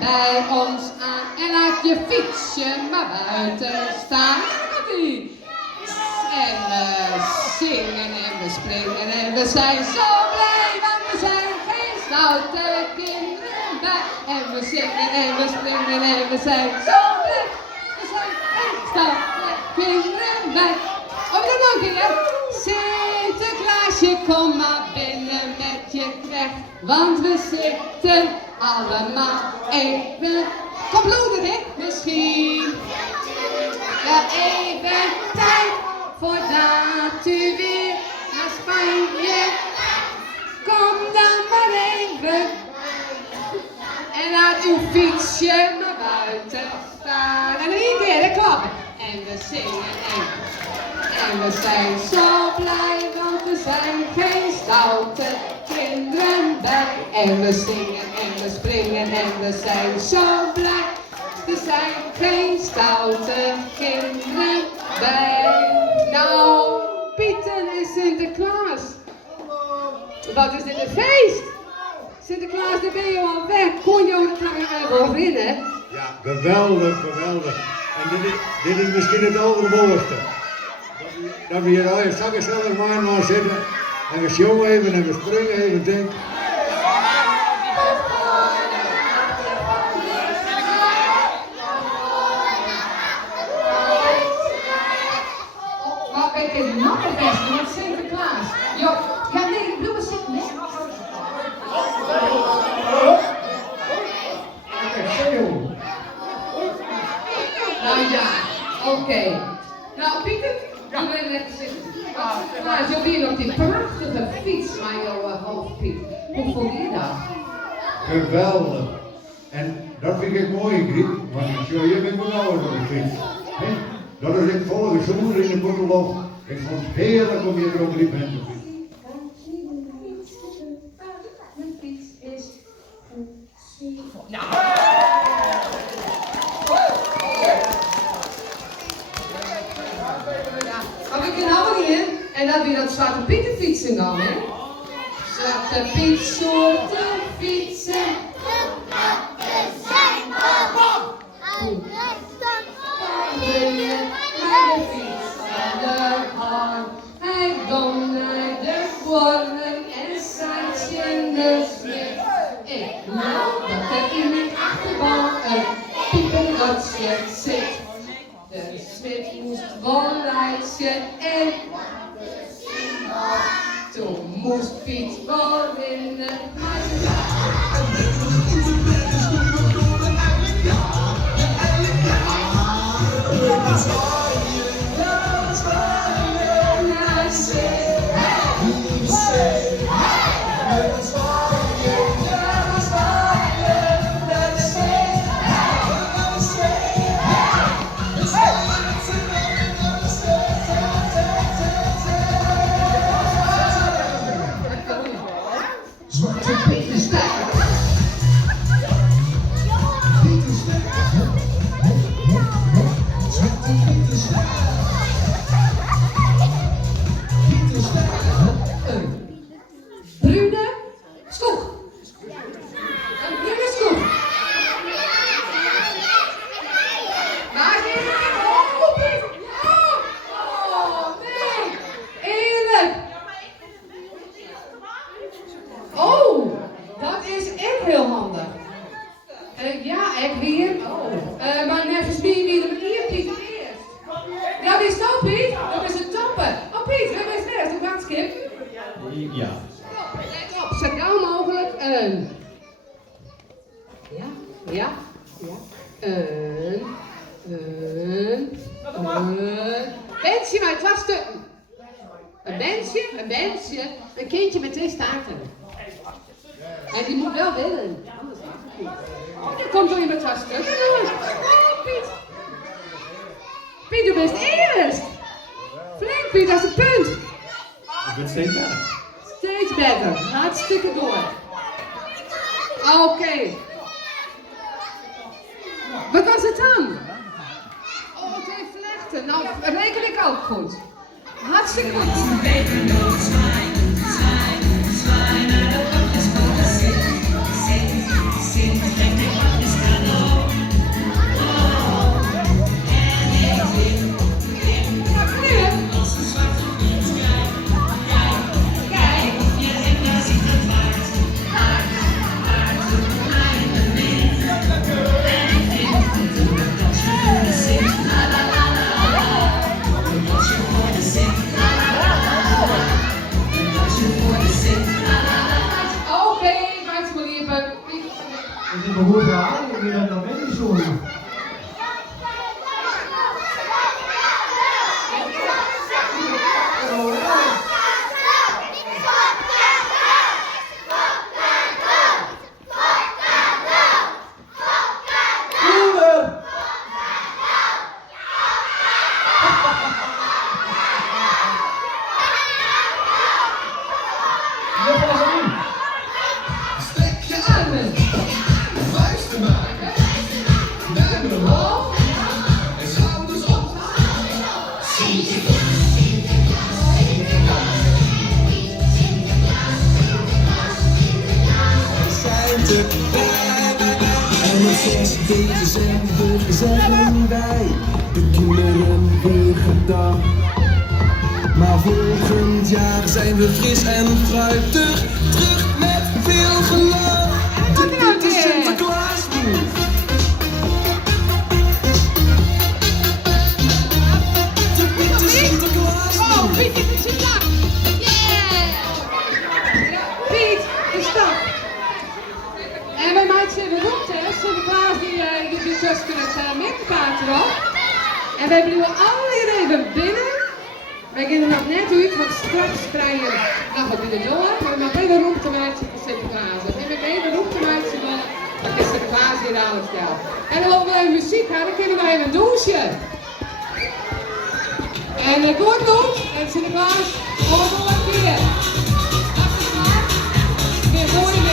bij ons aan en laat je fietsje maar buiten staan. En we zingen en we springen en we zijn zo blij, want we zijn geen stoute kinderen bij. En we zingen en we springen en we zijn zo blij, we zijn geen stoute kinderen bij. Of dat nog een keer, Sinterklaasje, kom maar binnen met je knecht, want we zitten allemaal even koploedig, hè? Misschien wel even tijd voordat u weer naar Spanje. Kom dan maar even en laat uw fietsje maar buiten staan. En dan één keer, hè, klappen. En we zingen en we zijn zo blij, want we zijn geen stoute kinderen bij. En we zingen en we springen en we zijn zo blij. We zijn geen stoute kinderen bij. Nou, Pieten en Sinterklaas. Wat is dit een feest? Sinterklaas, daar ben je al weg. Kon je ook nog winnen? Ja, geweldig, geweldig. En dit is misschien het allermooiste. Dat we hier al je zakken zelf maar zitten. En we sjouwen even en we springen even, denk. Het is nog een beste met Sinterklaas. Jo, ja nee, doe maar zitten, hè? Nou ja, oké. Nou Pieter, doe maar even lekker zitten. Nou, zo weer op die prachtige fiets aan jouw hoofd, Piet. Hoe vond je dat? Geweldig. En dat vind ik mooi, Griet, want je bent ook ouder op de fiets. Dat is ik vorige zomer in de Boekelhof. Ik vond het heerlijk om hier ook Griet bent op de fiets. Mijn fiets is maar we kunnen allemaal hier en dan weer dat Zwarte Pieten fietsen dan, hè? Zwarte Piet, soorten fietsen. We zijn bom. Mijn fiets aan de hand. Hij donderde de wormen en zaadje in de smid. Ik geloof dat er in mijn achterbal een piepenrotje zit. De smid moest wollijtje en toen moest Piet wel winnen. Brune stoeg. Een brune stoeg. Waar is het? Oh, Piet. Oh, nee. Eerlijk. Oh, dat is echt heel handig. Ja, ik weer. Oh. Maar nergens meer wie de manier, Piet, eerst. Ja, wie is dat, Piet? Dat is het toppen. Oh, Piet, dat is het eerst. Hoe gaat het, Skip? Ja. Let op, zo gauw mogelijk een. Ja. Een. Bensje maar 12 stukken. Een bensje, een kindje met 2 staarten. En die moet wel willen, anders gaat het niet. Oh, dan komt er iemand 12 stukken. Oh, Piet. Piet, du bent eerst. Flink, Piet, dat is het punt. Ik ben steeds beter. Steeds beter. Hartstikke door. Oké. Wat was het dan? Oh, 2 vlechten. Nou, reken ik ook goed. Hartstikke goed. Zwaai naar de ochtends van de zin. Zin, trek de ochtends Ik ben goed gehaald, ik ben nog net niet zo. Strek je armen. Vuisten maken. Duimen omhoog. En schouders op. Zijn te blij. En op 6 december zeggen wij de kinderen weer gedag. Maar volgend jaar zijn we fris en fruitig, terug met veel gelach. De Pieter Sinterklaas move. De Pieter Sinterklaas Oh, move. Piet is de stap. Yeah! Piet, de stap. En bij mij zijn we goed, hè? Sinterklaas die doet dus het minkaart erop. En wij blijven alle hier even binnen. Wij gaan er nog net uit, want straks spreiden nog wat in de door. Maar we maken even roep te maken voor Sinterklaas. En we even roep te maken voor dat is Sinterklaas hier aan het stel. En dan willen we muziek hebben, kunnen wij even een douche. En goed doet, en Sinterklaas, gewoon nog een keer. Afgemaakt, weer mooi.